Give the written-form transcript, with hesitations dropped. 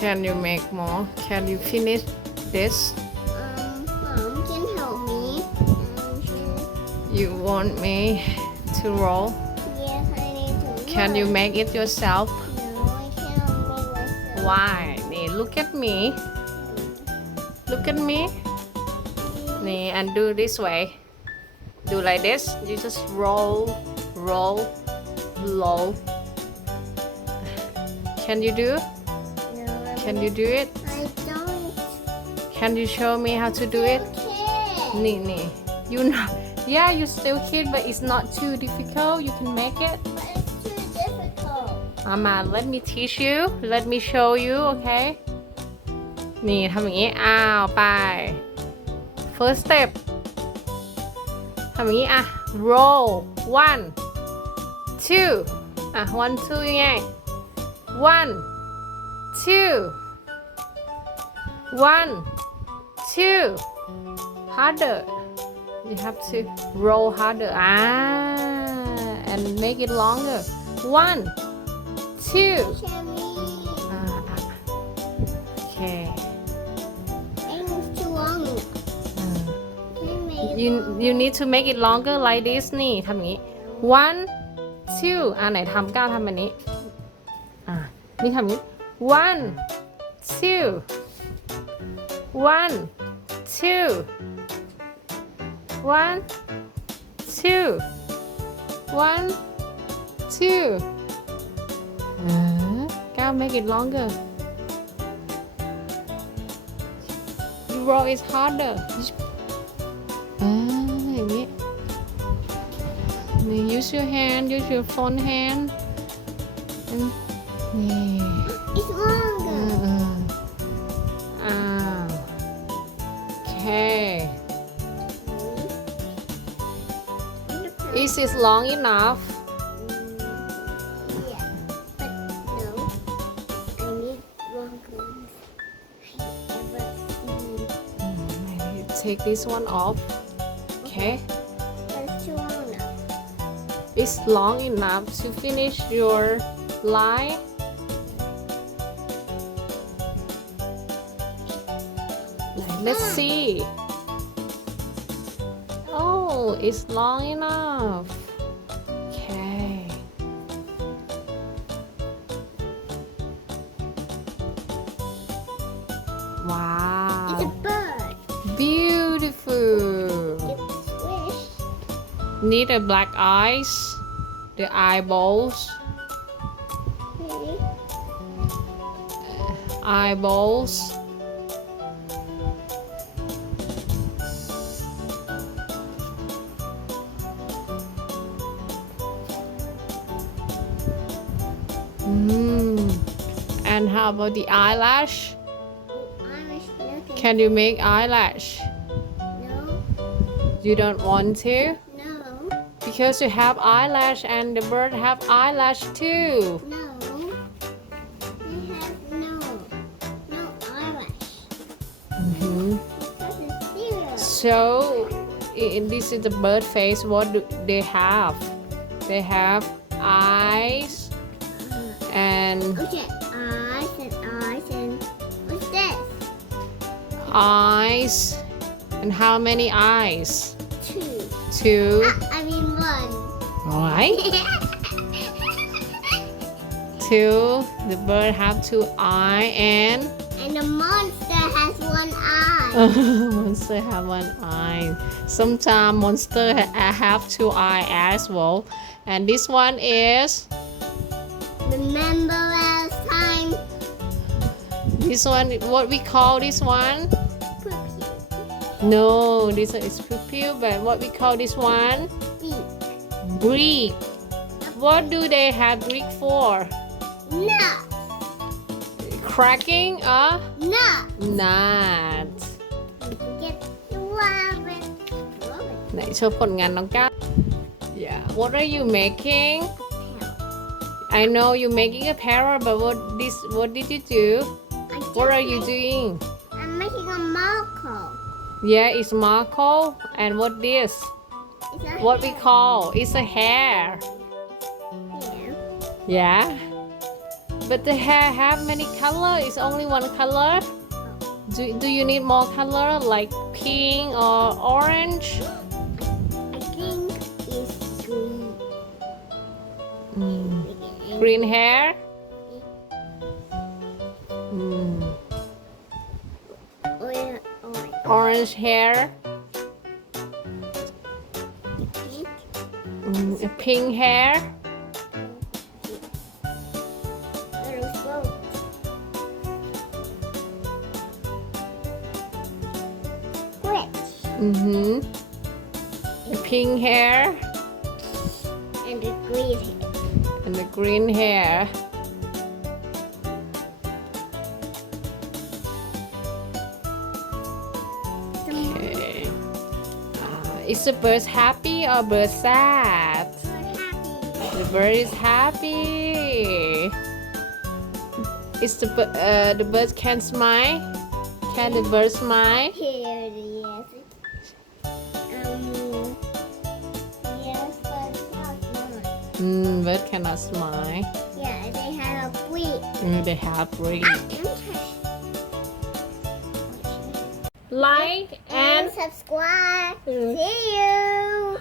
Can you make more? Can you finish this? Mom can help me. You want me to roll? Yes, I need to. Can you make it yourself? No, I cannot make myself. Why? นี่ look at me. Look at me. นี่ and do this way. Do like this. You just roll, roll, roll. Can you do? No, Can you do it? I don't. Can you show me how to do it? Okay. นี่ you not yeah you still kid but it's not too difficult you can make it But it's too difficult. Mama let me teach you let me show you okay นี่ทำอย่างนี้อ้าวไป first step ทำอย่างนี้อ่ะ roll one two อ่ะ one two ยังไง one two one two harder you have to roll harder and make it longer one two Show me. okay It's too long. Can you make it you need to make it longer like this นี่ทำอย่างนี้ one two ไหนทำก้าวทำแบบนี้นี่ทำอย่างนี้ one two one two one two one twoก้าว make it longer you roll is harder อย่างนี้นี่ use your hand use your phone hand นี่ It's longer. Okay is it long enough Yeah, but no. I need longer ones. I ever seen. maybe take this one off okay But it's too long now. it's long enough to finish your line let's see oh it's long enough okay wow It's a bird. beautiful It's swish. need a black eyes the eyeballs Okay. eyeballs and how about the eyelash Irish nothing. can you make eyelash No. you don't want to No. because you have eyelash and the bird have eyelash too No. I have no eyelash. Because it's cereal. so this is the bird face what do they have they have eyes and Okay, eyes and what's this? eyes and how many eyes Two. two I mean one. right two the bird have two eye and And the monster has one eye. monster have one eye sometimes monster have two eye as well and this one is Remember last time? this one what we call this one Pupil. no this one is pupil but what we call this one Beak. break what do they have break for Nut. cracking a Nut. nut Get the rabbit. ไหนโชว์ผลงานน้องก้าว yeah what are you making I know you're making a parrot but what did you do what are you doing I'm making a marker. yeah it's Marco and what this It's a what we hair. call it's a hair Yeah. yeah But the hair have many color. It's only one color. Do you need more color like pink or orange? I think it's green. Green hair. Orange hair. Pink hair. The pink hair And the green hair. and the green hair. Okay. Is the bird happy or bird sad? The bird is happy. Is the bird can smile? Can the bird smile? Here, yes. Yes, but not mine. Bird cannot smile. Yeah, they have a beak. They have breed. Like and And subscribe. See you.